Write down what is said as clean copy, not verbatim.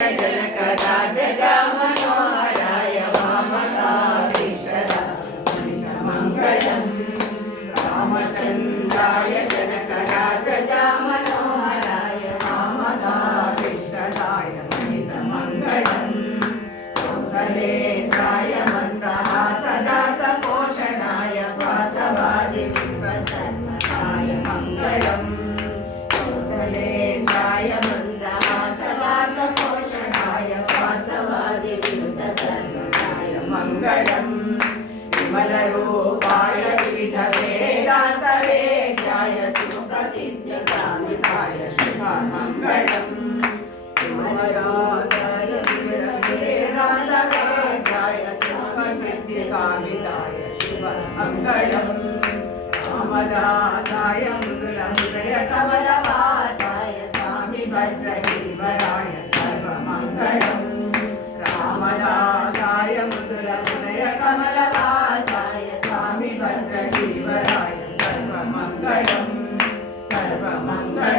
जनकराजजा मनोहराय वामकाभीष्टदाय मङ्गलम् रामचन्द्राय जनकराजजा मनोहराय वामकाभीष्टदाय मङ्गलम् कौसलेन्द्राय मन्दहासदा सपोषणाय वासवादिविप्रसन्नाय मङ्गलम् कौसलेन्द्राय मङ्गलम् विमलरूपाय विविधवेदान्तवेद्याय सुखसिद्धिकामिताय शुभमङ्गलम् विमलदासाय विविधवेदान्तवेद्याय सुखसिद्धिकामिताय शुभमङ्गलम् रामदासाय मृदुलहृदयकमलवासाय स्वामी भद्रजीवराय सर्वमङ्गलम् रामदासाय मृदुलहृदयकमलवासाय स्वामी भद्रजीवराय सर्वमङ्गलम् सर्वमङ्गलम्